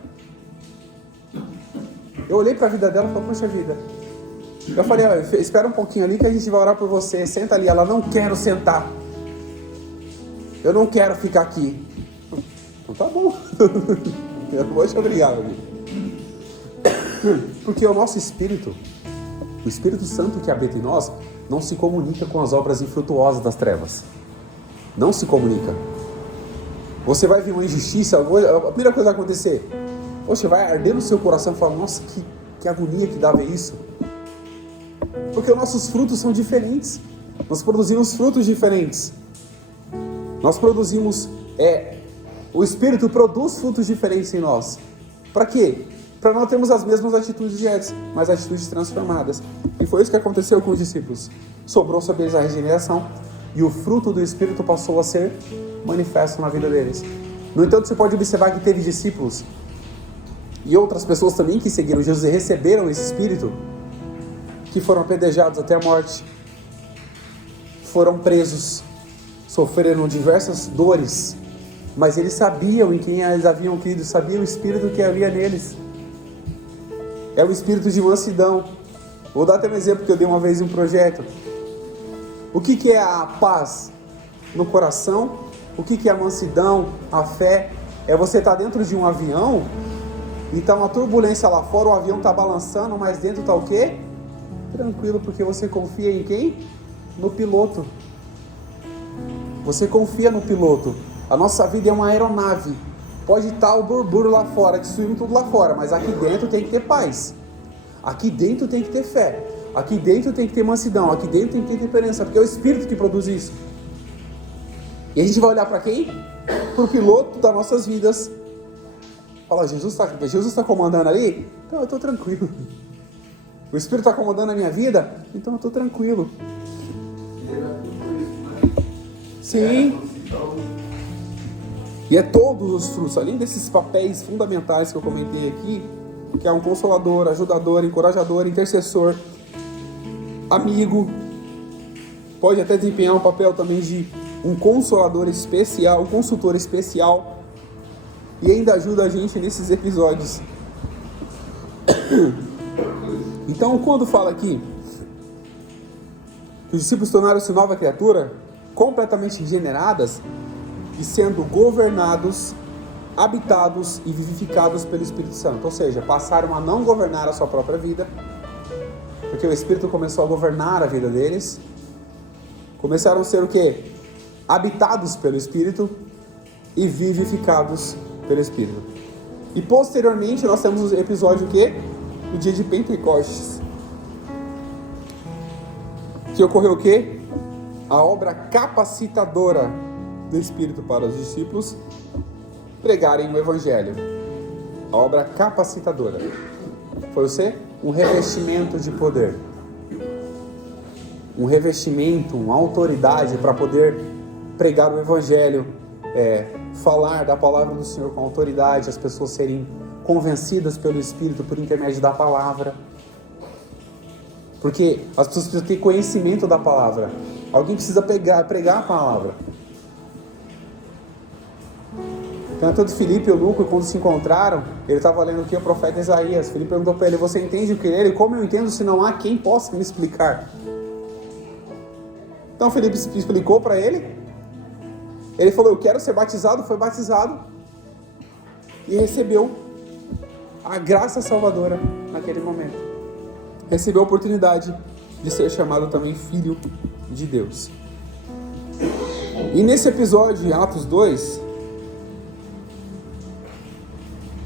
Eu olhei para a vida dela e falei, poxa vida. Eu falei, espera um pouquinho ali que a gente vai orar por você. Senta ali. Ela, não quero sentar. Eu não quero ficar aqui. Então tá bom. Eu não vou te obrigar, meu amigo. Porque o nosso espírito, o Espírito Santo que habita em nós, não se comunica com as obras infrutuosas das trevas. Não se comunica. Você vai ver uma injustiça, a primeira coisa que vai acontecer, poxa, vai arder no seu coração e falar, nossa, que agonia que dá ver isso. Porque os nossos frutos são diferentes. Nós produzimos frutos diferentes. Nós produzimos, o Espírito produz frutos diferentes em nós. Para quê? Para não termos as mesmas atitudes de antes, mas atitudes transformadas. E foi isso que aconteceu com os discípulos. Sobrou sobre eles a regeneração. e o fruto do Espírito passou a ser manifesto na vida deles. No entanto, você pode observar que teve discípulos e outras pessoas também que seguiram Jesus e receberam esse Espírito, que foram apedrejados até a morte, foram presos, sofreram diversas dores, mas eles sabiam em quem eles haviam crido, sabiam o Espírito que havia neles. É o Espírito de mansidão. Vou dar até um exemplo que eu dei uma vez em um projeto. O que é a paz no coração? O que é a mansidão, a fé? É você estar dentro de um avião e está uma turbulência lá fora, o avião está balançando, mas dentro está o quê? Tranquilo, porque você confia em quem? No piloto. Você confia no piloto. A nossa vida é uma aeronave. Pode estar o burburo lá fora, destruindo tudo lá fora, mas aqui dentro tem que ter paz. Aqui dentro tem que ter fé. Aqui dentro tem que ter mansidão. Aqui dentro tem que ter temperança, porque é o Espírito que produz isso. E a gente vai olhar para quem? Para o piloto das nossas vidas. Fala, Jesus está comandando ali? Então eu estou tranquilo. O Espírito está comandando a minha vida? Então eu estou tranquilo. Sim. E é todos os frutos, além desses papéis fundamentais que eu comentei aqui, que é um consolador, ajudador, encorajador, intercessor, amigo, pode até desempenhar um papel também de um consolador especial, um consultor especial, e ainda ajuda a gente nesses episódios. Então, quando fala aqui que os discípulos tornaram-se nova criatura, completamente regeneradas e sendo governados, habitados e vivificados pelo Espírito Santo, ou seja, passaram a não governar a sua própria vida, porque o Espírito começou a governar a vida deles, começaram a ser o quê? Habitados pelo Espírito e vivificados pelo Espírito. E posteriormente nós temos o episódio o quê? O dia de Pentecostes, que ocorreu o quê? A obra capacitadora do Espírito para os discípulos pregarem o Evangelho. A obra capacitadora foi o quê? Um revestimento de poder, um revestimento, uma autoridade para poder pregar o Evangelho, falar da palavra do Senhor com autoridade, as pessoas serem convencidas pelo Espírito por intermédio da palavra, porque as pessoas precisam ter conhecimento da palavra. Alguém precisa pregar a palavra. Tanto Filipe e o Lucas, quando se encontraram, ele estava lendo o que? O profeta Isaías. Filipe perguntou para ele: você entende o que ele? Como eu entendo, se não há quem possa me explicar? Então Filipe explicou para ele. Ele falou: eu quero ser batizado. Foi batizado e recebeu a graça salvadora naquele momento. Recebeu a oportunidade de ser chamado também filho de Deus. E nesse episódio, em Atos 2,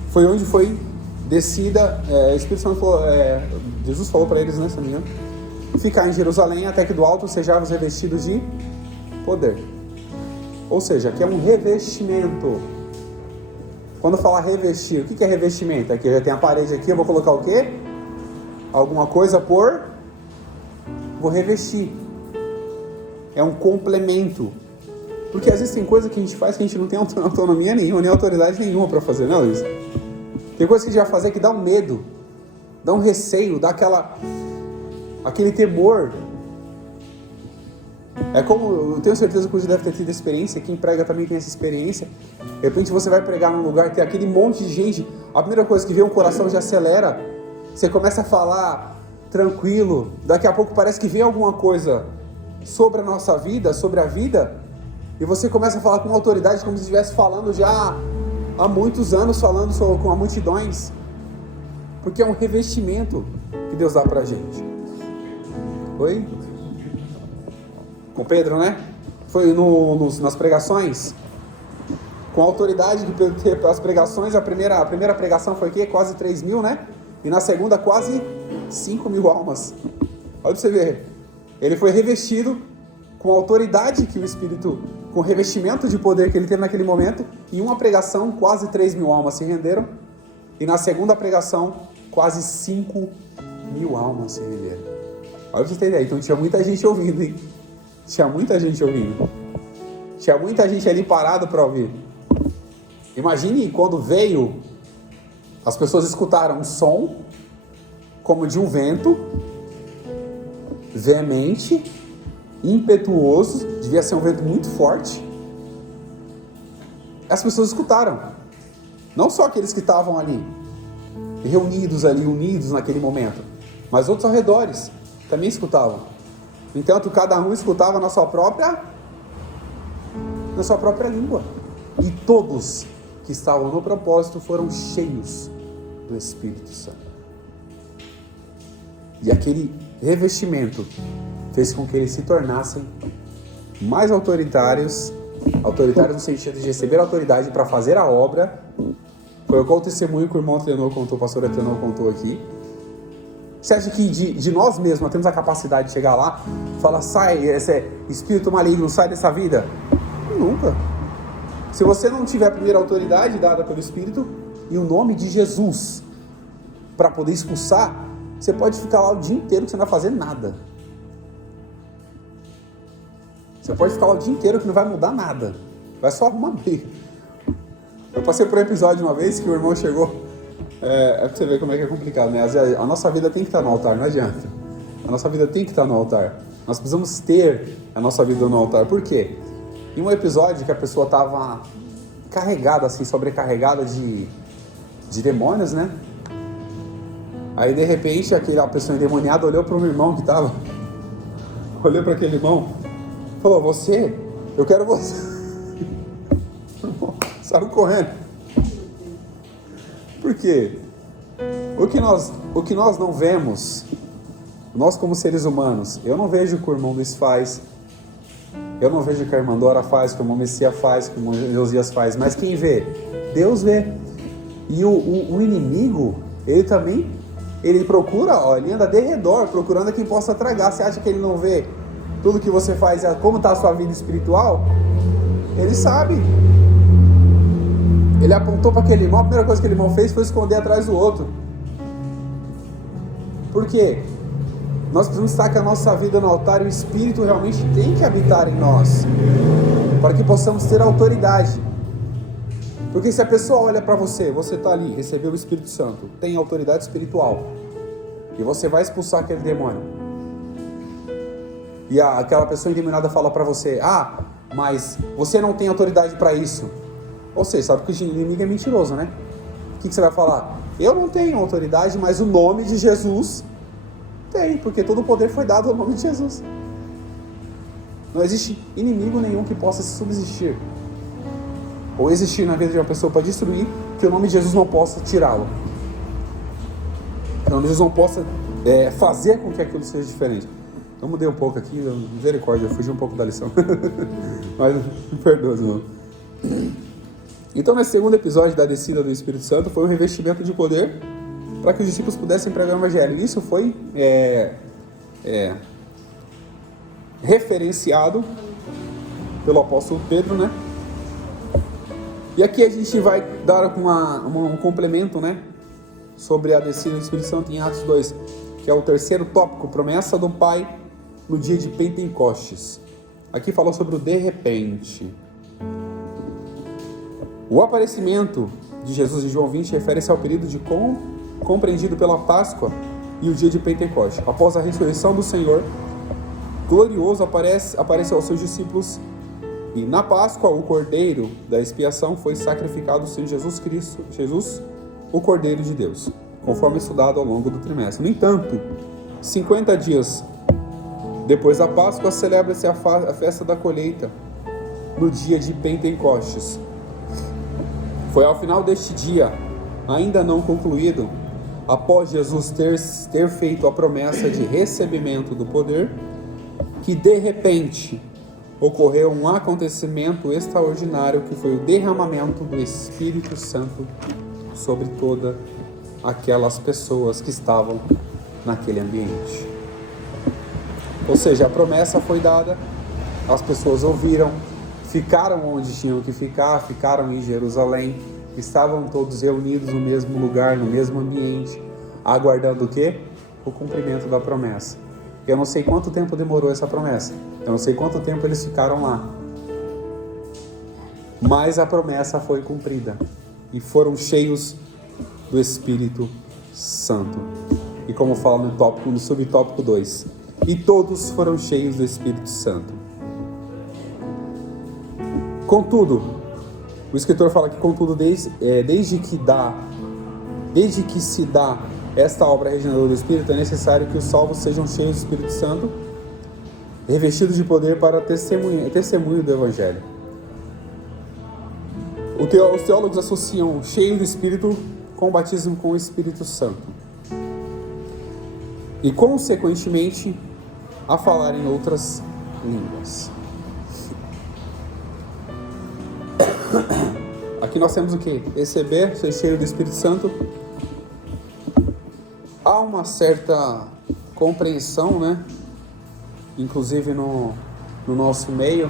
foi onde foi descida, o Espírito Santo falou, Jesus falou para eles, né, se não me engano, ficar em Jerusalém até que do alto sejamos revestidos de poder. Ou seja, aqui é um revestimento. Quando falar revestir, o que é revestimento? Aqui já tem a parede aqui, eu vou colocar o quê? Alguma coisa vou revestir. É um complemento. Porque às vezes tem coisa que a gente faz que a gente não tem autonomia nenhuma, nem autoridade nenhuma para fazer, né, Luiz? Tem coisa que a gente vai fazer que dá um medo, dá um receio, dá aquele temor. É como, eu tenho certeza que você deve ter tido experiência, quem prega também tem essa experiência. De repente você vai pregar num lugar que tem aquele monte de gente, a primeira coisa que vem o coração já acelera, você começa a falar tranquilo, daqui a pouco parece que vem alguma coisa sobre a nossa vida, sobre a vida, e você começa a falar com autoridade como se estivesse falando já há muitos anos, falando com multidões, porque é um revestimento que Deus dá pra gente. Oi? Com Pedro, né? Foi nas pregações, com a autoridade que as pregações, a primeira pregação foi o quê? Quase 3.000, né? E na segunda quase 5.000 almas. Olha pra você ver, ele foi revestido com a autoridade que o Espírito, com o revestimento de poder que ele teve naquele momento. Em uma pregação, quase 3.000 almas se renderam. E na segunda pregação, quase 5.000 almas se renderam. Olha pra você ter ideia. Então tinha muita gente ouvindo, hein? Tinha muita gente ouvindo. Tinha muita gente ali parado para ouvir. Imagine quando veio, as pessoas escutaram um som como de um vento veemente, impetuoso, devia ser um vento muito forte. As pessoas escutaram. Não só aqueles que estavam ali, reunidos ali, unidos naquele momento, mas outros ao redores também escutavam. Enquanto cada um escutava na sua própria língua. E todos que estavam no propósito foram cheios do Espírito Santo. E aquele revestimento fez com que eles se tornassem mais autoritários no sentido de receber autoridade para fazer a obra. Foi o testemunho que o irmão Atlenor contou, o pastor Atlenor contou aqui. Você acha que de nós mesmos nós temos a capacidade de chegar lá e falar, sai, esse espírito maligno, sai dessa vida? Nunca. Se você não tiver a primeira autoridade dada pelo Espírito e o nome de Jesus para poder expulsar, você pode ficar lá o dia inteiro que você não vai fazer nada. Você pode ficar lá o dia inteiro que não vai mudar nada. Vai só arrumar briga. Eu passei por um episódio uma vez que o irmão chegou. É pra você ver como é que é complicado, né? A nossa vida tem que estar no altar, não adianta. A nossa vida tem que estar no altar. Nós precisamos ter a nossa vida no altar. Por quê? Em um episódio que a pessoa estava carregada, assim, sobrecarregada de demônios, né? Aí, de repente, aquela pessoa endemoniada olhou para um irmão que estava... Olhou para aquele irmão e falou, eu quero você. Saiu correndo. Por quê? O que nós não vemos, nós como seres humanos, eu não vejo o que o irmão Luiz faz, eu não vejo o que a irmã Dora faz, o que o irmão Messia faz, o que o irmão Josias faz, mas quem vê? Deus vê. E o inimigo, ele também, ele procura, ele anda de redor, procurando a quem possa tragar. Você acha que ele não vê tudo que você faz, como está a sua vida espiritual? Ele sabe. Ele apontou para aquele irmão, a primeira coisa que aquele irmão fez foi esconder atrás do outro. Por quê? Nós precisamos estar com a nossa vida no altar e o Espírito realmente tem que habitar em nós, para que possamos ter autoridade. Porque se a pessoa olha para você está ali, recebeu o Espírito Santo, tem autoridade espiritual, e você vai expulsar aquele demônio, e aquela pessoa endemoniada fala para você, mas você não tem autoridade para isso. Ou seja, sabe que o inimigo é mentiroso, né? O que você vai falar? Eu não tenho autoridade, mas o nome de Jesus tem, porque todo o poder foi dado ao nome de Jesus. Não existe inimigo nenhum que possa se subsistir ou existir na vida de uma pessoa para destruir, que o nome de Jesus não possa tirá-lo. Que o nome de Jesus não possa fazer com que aquilo seja diferente. Eu mudei um pouco aqui, misericórdia, eu fugi um pouco da lição. Mas me perdoa, irmão. Então, nesse segundo episódio da descida do Espírito Santo, foi um revestimento de poder para que os discípulos pudessem pregar o Evangelho. Isso foi referenciado pelo apóstolo Pedro, né? E aqui a gente vai dar um complemento, né? Sobre a descida do Espírito Santo em Atos 2, que é o terceiro tópico, promessa do Pai no dia de Pentecostes. Aqui falou sobre o de repente. O aparecimento de Jesus em João 20 refere-se ao período compreendido pela Páscoa e o dia de Pentecostes. Após a ressurreição do Senhor glorioso, aparece aos seus discípulos, e na Páscoa o Cordeiro da expiação foi sacrificado, sendo Jesus Cristo, o Cordeiro de Deus, conforme estudado ao longo do trimestre. No entanto, 50 dias depois da Páscoa, celebra-se a festa da colheita, no dia de Pentecostes. Foi ao final deste dia, ainda não concluído, após Jesus ter feito a promessa de recebimento do poder, que de repente ocorreu um acontecimento extraordinário, que foi o derramamento do Espírito Santo sobre todas aquelas pessoas que estavam naquele ambiente. Ou seja, a promessa foi dada, as pessoas ouviram, ficaram onde tinham que ficar, ficaram em Jerusalém, estavam todos reunidos no mesmo lugar, no mesmo ambiente, aguardando o quê? O cumprimento da promessa. Eu não sei quanto tempo demorou essa promessa, Eu não sei quanto tempo eles ficaram lá. Mas a promessa foi cumprida. E foram cheios do Espírito Santo. E como fala no subtópico 2. E todos foram cheios do Espírito Santo. Contudo, o escritor fala que contudo, desde que se dá esta obra regeneradora do Espírito, é necessário que os salvos sejam cheios do Espírito Santo, revestidos de poder para testemunho do Evangelho. Os teólogos associam cheio do Espírito com o batismo com o Espírito Santo. E, consequentemente, a falar em outras línguas. Aqui nós temos o que? Receber, ser cheio do Espírito Santo. Há uma certa compreensão, né? Inclusive no nosso meio,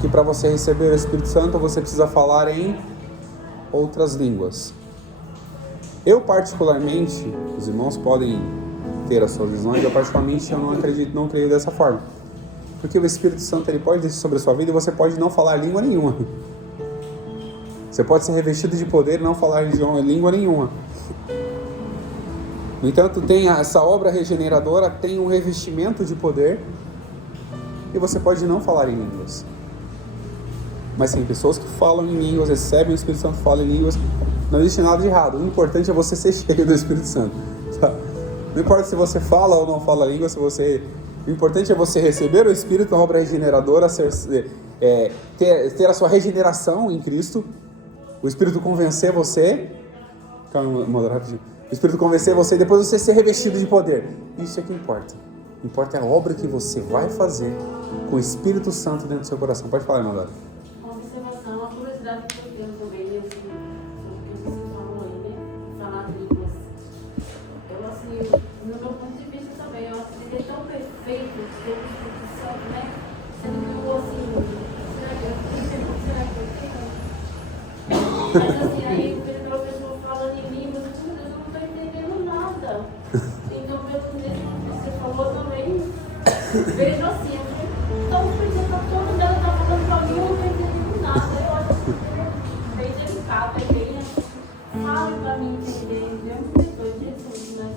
que para você receber o Espírito Santo, você precisa falar em outras línguas. Eu particularmente, os irmãos podem ter as suas visões, eu particularmente não creio dessa forma. Porque o Espírito Santo ele pode descer sobre a sua vida e você pode não falar língua nenhuma. Você pode ser revestido de poder e não falar língua nenhuma. No entanto, tem essa obra regeneradora, tem um revestimento de poder e você pode não falar em línguas. Mas tem pessoas que falam em línguas, recebem o Espírito Santo, falam em línguas. Não existe nada de errado. O importante é você ser cheio do Espírito Santo. Tá? Não importa se você fala ou não fala língua, o importante é você receber o Espírito, a obra regeneradora, ter a sua regeneração em Cristo. O Espírito convencer você. Calma, rapidinho. O Espírito convencer você e depois você ser revestido de poder. Isso é que importa. O que importa é a obra que você vai fazer com o Espírito Santo dentro do seu coração. Pode falar, irmã Dora. Uma observação, uma curiosidade que eu tenho também nesse que você falou aí, né? Falar línguas. Eu, assim, no meu ponto de vista também, eu acho que ele é tão perfeito, ter o Espírito Santo, né? Sendo que eu, assim, será que eu tenho? Mas assim, aí o pessoal falando em línguas, eu não estou entendendo nada. Então, pelo que você falou também, vejo assim, então, por exemplo, todo mundo está falando para mim, eu não estou entendendo nada. Eu acho que é bem delicado, é bem fácil para mim entender. Eu não sei Jesus, mas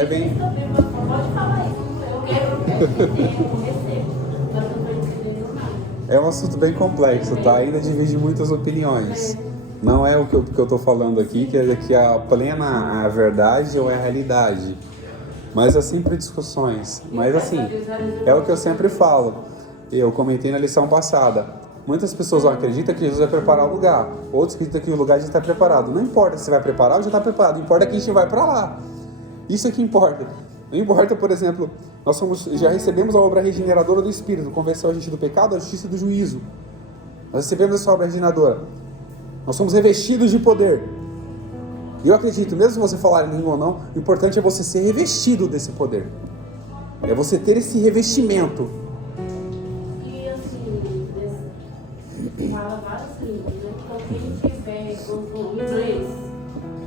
É bem. Pode falar isso, eu quero entender, eu recebo, mas eu não estou entendendo nada. É um assunto bem complexo, tá? Ainda divide muitas opiniões. Não é o que eu estou falando aqui, que é a plena verdade ou é a realidade. Mas há sempre discussões. Mas assim, é o que eu sempre falo. Eu comentei na lição passada. Muitas pessoas acreditam que Jesus vai preparar o lugar. Outros acreditam que o lugar já está preparado. Não importa se vai preparar ou já está preparado. Importa que a gente vai para lá. Isso é que importa. Não importa, por exemplo, já recebemos a obra regeneradora do Espírito. Convenceu a gente do pecado, da justiça e do juízo. Nós recebemos essa obra regeneradora. Nós somos revestidos de poder. E eu acredito, mesmo se você falar em língua ou não, o importante é você ser revestido desse poder. É você ter esse revestimento. E assim, fala várias línguas, né? Então quem tiver com inglês,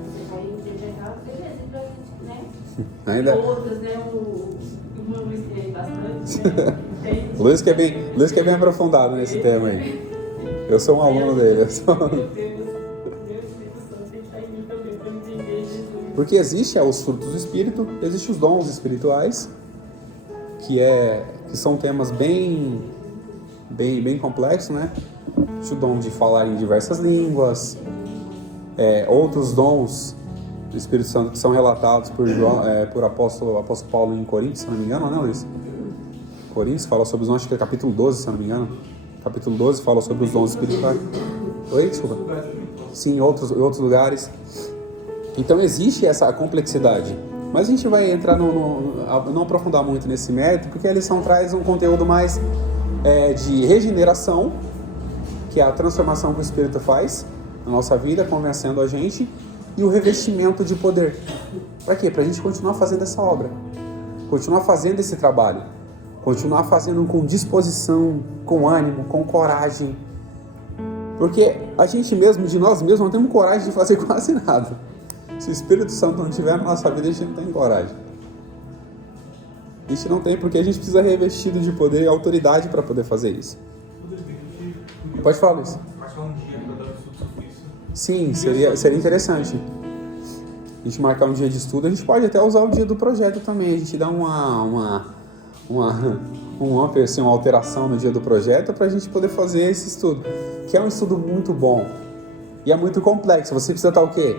você vai interpretar, beleza, pra gente, né? Ainda... Outras, né? O Luiz tem bastante, né? Luiz que é bem aprofundado nesse tema aí. Eu sou um aluno dele. Porque existe os frutos do Espírito, existem os dons espirituais, que são temas bem complexos, né? Existe o dom de falar em diversas línguas, outros dons do Espírito Santo que são relatados por apóstolo Paulo em Coríntios, se não me engano, né, Luiz? Coríntios fala sobre os dons, acho que é capítulo 12, se não me engano. Capítulo 12 fala sobre os dons espirituais. Oi, desculpa. Sim, em outros lugares. Então existe essa complexidade. Mas a gente vai entrar não aprofundar muito nesse mérito, porque a lição traz um conteúdo mais de regeneração, que é a transformação que o Espírito faz na nossa vida, convencendo a gente, e o revestimento de poder. Para quê? Para a gente continuar fazendo essa obra, continuar fazendo esse trabalho, continuar fazendo com disposição, com ânimo, com coragem. Porque a gente mesmo, de nós mesmos, não temos coragem de fazer quase nada. Se o Espírito Santo não estiver na nossa vida, a gente não tem coragem. A gente não tem, porque a gente precisa revestido de poder e autoridade para poder fazer isso. Pode falar, Luiz. Marcar um dia para dar um estudo sobre isso. Sim, seria interessante. A gente marcar um dia de estudo, a gente pode até usar o dia do projeto também. A gente dá uma alteração no dia do projeto para a gente poder fazer esse estudo, que é um estudo muito bom e é muito complexo. Você precisa estar o quê?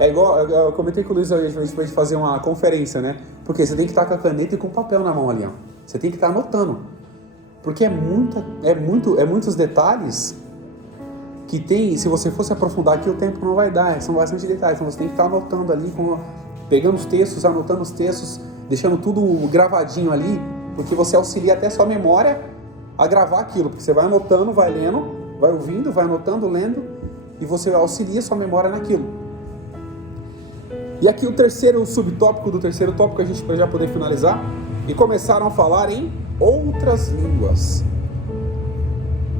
É igual, eu comentei com o Luiz, a gente pode fazer uma conferência, né? Porque você tem que estar com a caneta e com o papel na mão ali, ó. Você tem que estar anotando. Porque é muitos detalhes que tem, se você fosse aprofundar aqui, o tempo não vai dar, são bastante detalhes. Então você tem que estar anotando ali, pegando os textos, anotando os textos, deixando tudo gravadinho ali, porque você auxilia até sua memória a gravar aquilo, porque você vai anotando, vai lendo, vai ouvindo, vai anotando, lendo, e você auxilia sua memória naquilo. E aqui o subtópico do terceiro tópico, a gente já poder finalizar, e começaram a falar em outras línguas.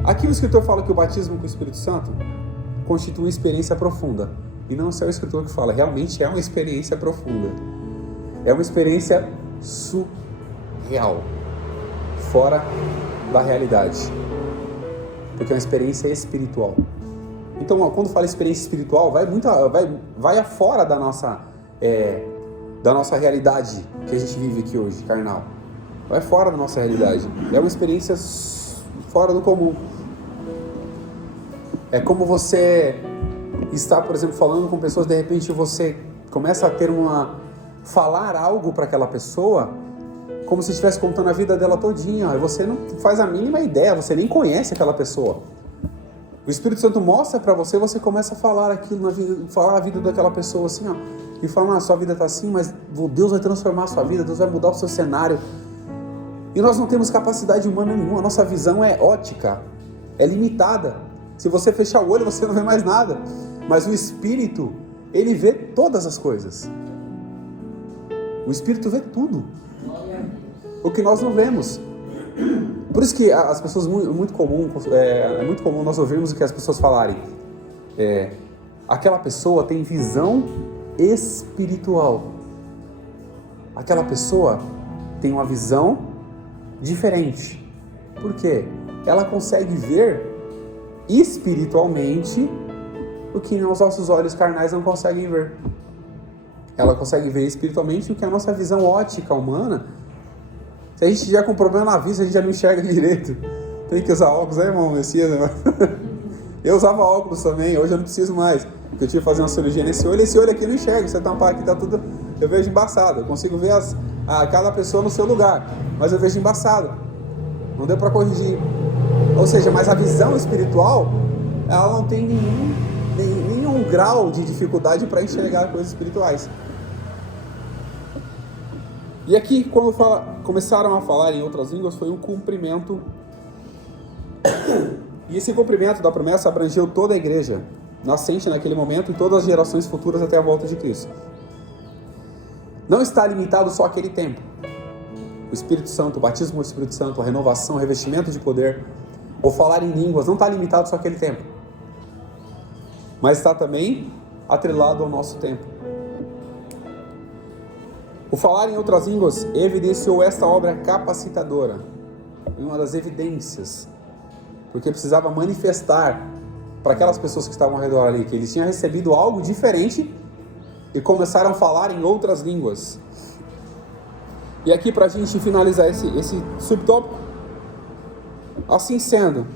Aqui o escritor fala que o batismo com o Espírito Santo constitui uma experiência profunda. E não é só o escritor que fala, realmente é uma experiência profunda. É uma experiência surreal, fora da realidade. Porque é uma experiência espiritual. Então, quando fala experiência espiritual, vai afora da nossa realidade que a gente vive aqui hoje, carnal. Vai fora da nossa realidade. É uma experiência fora do comum. É como você está, por exemplo, falando com pessoas, de repente você começa a falar algo para aquela pessoa, como se estivesse contando a vida dela todinha, e você não faz a mínima ideia, você nem conhece aquela pessoa. O Espírito Santo mostra para você, você começa a falar aquilo, falar a vida daquela pessoa assim, ó, e fala, sua vida está assim, mas Deus vai transformar a sua vida, Deus vai mudar o seu cenário. E nós não temos capacidade humana nenhuma, a nossa visão é ótica, é limitada. Se você fechar o olho, você não vê mais nada. Mas o Espírito, ele vê todas as coisas. O Espírito vê tudo. O que nós não vemos. Por isso que as pessoas, é muito comum nós ouvirmos o que as pessoas falarem. Aquela pessoa tem visão espiritual. Aquela pessoa tem uma visão diferente. Por quê? Ela consegue ver espiritualmente o que os nossos olhos carnais não conseguem ver. Ela consegue ver espiritualmente o que a nossa visão ótica humana. Se a gente já com problema na vista, a gente já não enxerga direito. Tem que usar óculos, irmão? Messias, né? Eu usava óculos também, hoje eu não preciso mais. Porque eu tive que fazer uma cirurgia nesse olho aqui eu não enxergo. Você tampar aqui, tá tudo. Eu vejo embaçado. Eu consigo ver cada pessoa no seu lugar, mas eu vejo embaçado. Não deu para corrigir. Ou seja, mas a visão espiritual, ela não tem nenhum grau de dificuldade para enxergar coisas espirituais. E aqui, quando começaram a falar em outras línguas, foi um cumprimento. E esse cumprimento da promessa abrangeu toda a igreja nascente naquele momento e todas as gerações futuras até a volta de Cristo. Não está limitado só àquele tempo. O Espírito Santo, o batismo com o Espírito Santo, a renovação, o revestimento de poder, ou falar em línguas, não está limitado só àquele tempo. Mas está também atrelado ao nosso tempo. O falar em outras línguas evidenciou esta obra capacitadora. Uma das evidências. Porque precisava manifestar para aquelas pessoas que estavam ao redor ali, que eles tinham recebido algo diferente e começaram a falar em outras línguas. E aqui, para a gente finalizar esse subtópico, assim sendo,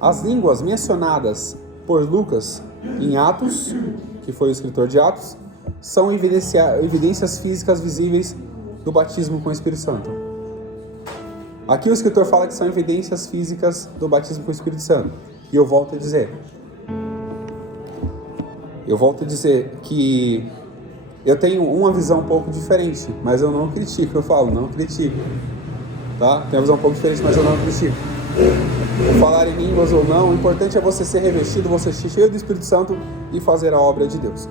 as línguas mencionadas por Lucas em Atos, que foi o escritor de Atos, são evidências físicas visíveis do batismo com o Espírito Santo. Aqui o escritor fala que são evidências físicas do batismo com o Espírito Santo. E eu volto a dizer que eu tenho uma visão um pouco diferente, mas eu não critico, não critico. Tá? Tenho uma visão um pouco diferente, mas eu não critico. Ou falar em línguas ou não, o importante é você ser revestido, você ser cheio do Espírito Santo e fazer a obra de Deus.